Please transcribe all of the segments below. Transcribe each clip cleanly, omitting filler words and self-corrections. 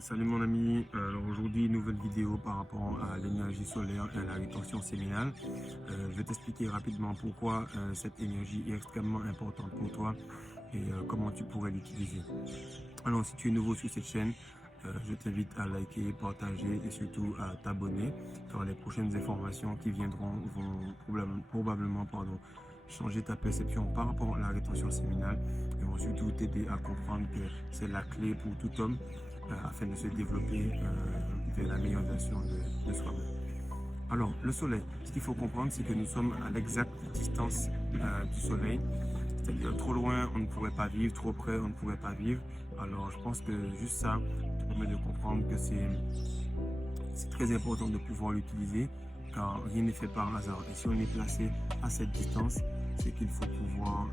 Salut mon ami, alors aujourd'hui nouvelle vidéo par rapport à l'énergie solaire et à la rétention séminale. Je vais t'expliquer rapidement pourquoi cette énergie est extrêmement importante pour toi et comment tu pourrais l'utiliser. Alors si tu es nouveau sur cette chaîne, je t'invite à liker, partager et surtout à t'abonner car les prochaines informations qui viendront vont probablement changer ta perception par rapport à la rétention séminale et vont surtout t'aider à comprendre que c'est la clé pour tout homme afin de se développer vers la meilleure version de soi-même. Alors, le soleil, ce qu'il faut comprendre, c'est que nous sommes à l'exacte distance du soleil. C'est-à-dire, trop loin, on ne pourrait pas vivre, trop près, on ne pourrait pas vivre. Alors, je pense que juste ça te permet de comprendre que c'est très important de pouvoir l'utiliser, car rien n'est fait par hasard. Et si on est placé à cette distance, c'est qu'il faut pouvoir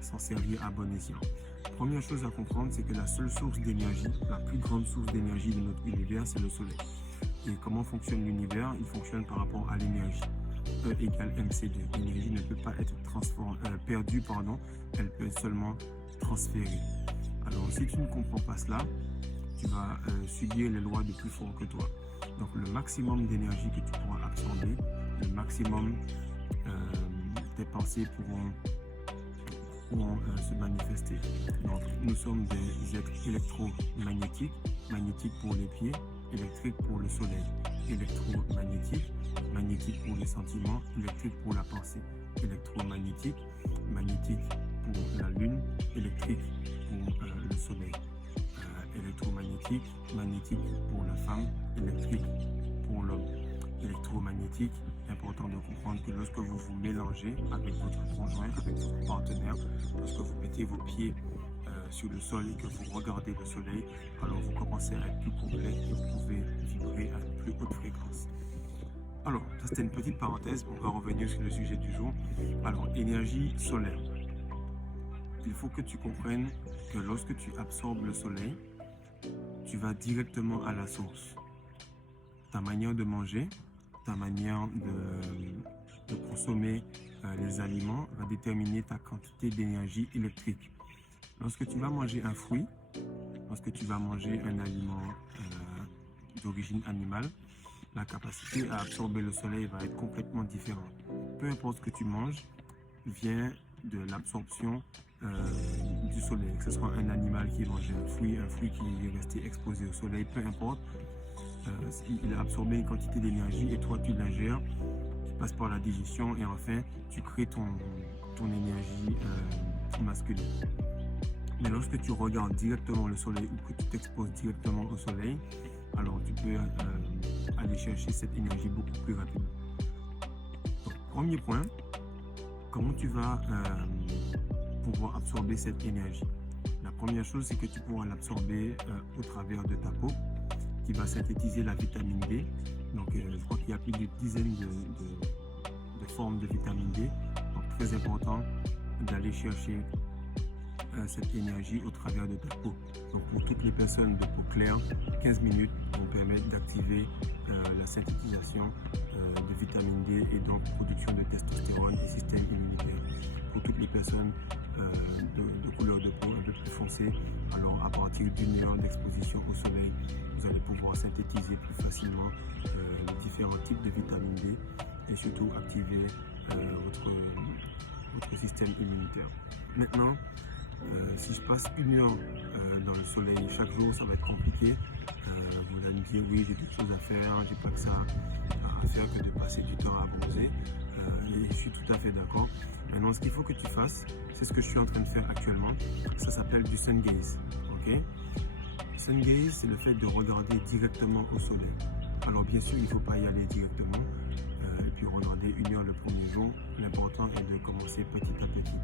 s'en servir à bon escient. Première chose à comprendre, c'est que la seule source d'énergie, la plus grande source d'énergie de notre univers, c'est le soleil. Et comment fonctionne l'univers? Il fonctionne par rapport à l'énergie. E égale mc2. L'énergie ne peut pas être perdue, elle peut être seulement transférée. Alors, si tu ne comprends pas cela, tu vas subir les lois de plus fort que toi. Donc, le maximum d'énergie que tu pourras absorber, le maximum tes pensées pourront se manifester. Donc, nous sommes des êtres électromagnétiques, magnétiques pour les pieds, électriques pour le soleil, électromagnétique, magnétique pour les sentiments, électrique pour la pensée, électromagnétique, magnétique pour la lune, électrique pour le soleil, électromagnétique, magnétique pour la femme, électrique pour l'homme. Électromagnétique, important de comprendre que lorsque vous vous mélangez avec votre conjoint, avec votre partenaire, lorsque vous mettez vos pieds sur le sol et que vous regardez le soleil, alors vous commencez à être plus complet et vous pouvez vibrer à une plus haute fréquence. Alors, ça c'était une petite parenthèse, on va revenir sur le sujet du jour. Alors, énergie solaire. Il faut que tu comprennes que lorsque tu absorbes le soleil, tu vas directement à la source. Ta manière de manger, ta manière de consommer les aliments va déterminer ta quantité d'énergie électrique. Lorsque tu vas manger un fruit, lorsque tu vas manger un aliment d'origine animale, la capacité à absorber le soleil va être complètement différente. Peu importe ce que tu manges, vient de l'absorption du soleil. Que ce soit un animal qui mange un fruit qui est resté exposé au soleil, peu importe. Il a absorbé une quantité d'énergie et toi tu l'ingères, tu passes par la digestion et enfin tu crées ton énergie masculine. Mais lorsque tu regardes directement le soleil ou que tu t'exposes directement au soleil, alors tu peux aller chercher cette énergie beaucoup plus rapidement. Donc, premier point, comment tu vas pouvoir absorber cette énergie? La première chose, c'est que tu pourras l'absorber au travers de ta peau, qui va synthétiser la vitamine D. Donc, je crois qu'il y a plus de dizaines de formes de vitamine D. Donc, très important d'aller chercher cette énergie au travers de ta peau. Donc, pour toutes les personnes de peau claire, 15 minutes vont permettre d'activer la synthétisation de vitamine D et donc production de testostérone et système immunitaire. Pour toutes les personnes de couleur de peau un peu plus foncée, alors à partir d'une heure d'exposition au soleil, vous allez pouvoir synthétiser plus facilement les différents types de vitamine D et surtout activer votre système immunitaire. Maintenant, si je passe une heure dans le soleil chaque jour, ça va être compliqué. Vous allez me dire oui, j'ai d'autres choses à faire, j'ai pas que ça à faire que de passer du temps à bronzer. Et je suis tout à fait d'accord. Maintenant, ce qu'il faut que tu fasses, c'est ce que je suis en train de faire actuellement. Ça s'appelle du sun gaze. Okay? Sun gaze, c'est le fait de regarder directement au soleil. Alors bien sûr, il ne faut pas y aller directement et puis regarder une heure le premier jour. L'important est de commencer petit à petit.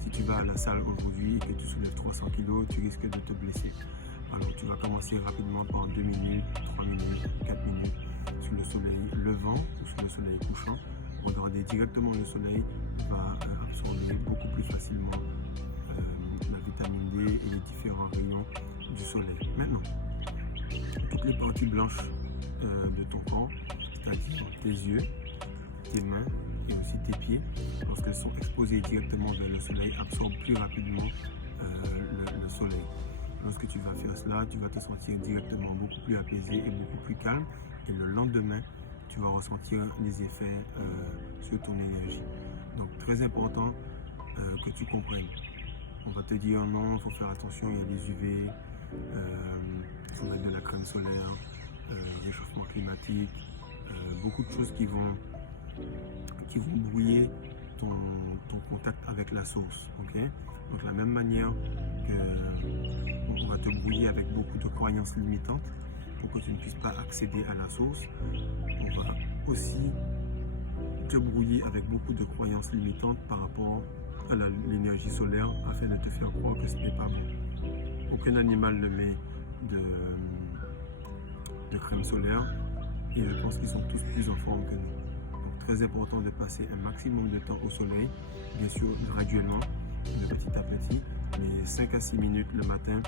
Si tu vas à la salle aujourd'hui et que tu soulèves 300 kg, tu risques de te blesser. Alors tu vas commencer rapidement par 2 minutes, 3 minutes, 4 minutes sur le soleil levant ou sur le soleil couchant. Regarder directement le soleil va absorber beaucoup plus facilement la vitamine D et les différents rayons du soleil. Maintenant, toutes les parties blanches de ton corps, c'est-à-dire tes yeux, tes mains et aussi tes pieds, lorsqu'elles sont exposées directement vers le soleil, absorbent plus rapidement le soleil. Lorsque tu vas faire cela, tu vas te sentir directement beaucoup plus apaisé et beaucoup plus calme. Et le lendemain, tu vas ressentir les effets sur ton énergie. Donc très important que tu comprennes. On va te dire non, il faut faire attention, il y a des UV, il faut mettre de la crème solaire, réchauffement climatique, beaucoup de choses qui vont brouiller ton contact avec la source. Okay? Donc de la même manière qu'on va te brouiller avec beaucoup de croyances limitantes pour que tu ne puisses pas accéder à la source, on va aussi te brouiller avec beaucoup de croyances limitantes par rapport à l'énergie solaire afin de te faire croire que ce n'est pas bon. Aucun animal ne met de crème solaire et je pense qu'ils sont tous plus en forme que nous. Donc très important de passer un maximum de temps au soleil, bien sûr graduellement, de petit à petit, mais 5 à 6 minutes le matin,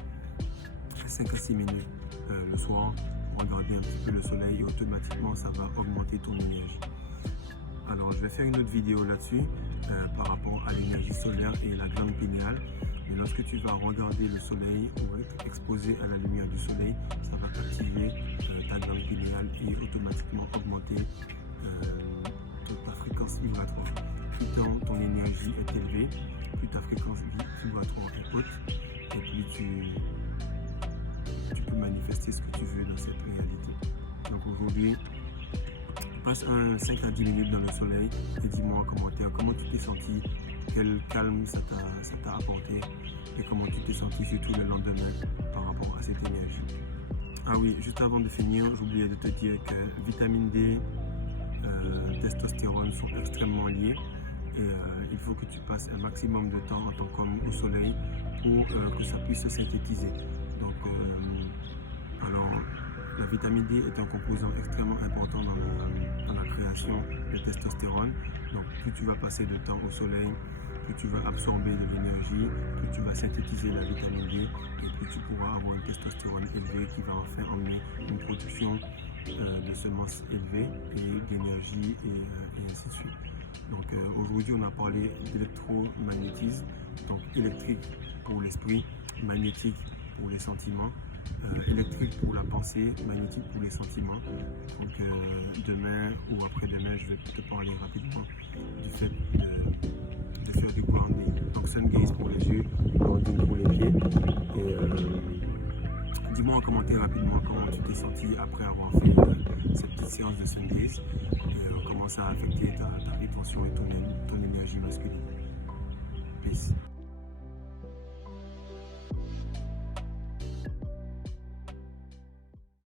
5 à 6 minutes le soir, pour regarder un petit peu le soleil et automatiquement ça va augmenter ton énergie. Alors je vais faire une autre vidéo là-dessus par rapport à l'énergie solaire et la glande pinéale. Mais lorsque tu vas regarder le soleil ou être exposé à la lumière du soleil, ça va activer ta glande pinéale et automatiquement augmenter ta fréquence vibratoire. Plus ton énergie est élevée, plus ta fréquence vibratoire est haute et plus tu peux manifester ce que tu veux dans cette réalité. Donc aujourd'hui, passe 5 à 10 minutes dans le soleil et dis-moi en commentaire comment tu t'es senti, quel calme ça t'a apporté et comment tu t'es senti surtout le lendemain par rapport à cette énergie. Ah oui, juste avant de finir, j'oubliais de te dire que vitamine D, testostérone sont extrêmement liés et il faut que tu passes un maximum de temps en tant qu'homme au soleil pour que ça puisse se synthétiser. Donc, alors, la vitamine D est un composant extrêmement important dans la création de testostérone. Donc plus tu vas passer de temps au soleil, plus tu vas absorber de l'énergie, plus tu vas synthétiser la vitamine D et plus tu pourras avoir une testostérone élevée qui va enfin emmener une production de semences élevées et d'énergie et ainsi de suite. Donc aujourd'hui on a parlé d'électromagnétisme, donc électrique pour l'esprit, magnétique pour les sentiments. Électrique pour la pensée, magnétique pour les sentiments. Donc demain ou après-demain, je vais te parler rapidement du fait de faire du grounding. Donc sun gaze pour les yeux, grounding pour les pieds. Et dis-moi en commentaire rapidement comment tu t'es senti après avoir fait cette petite séance de sun gaze et comment ça a affecté ta rétention et ton énergie masculine. Peace.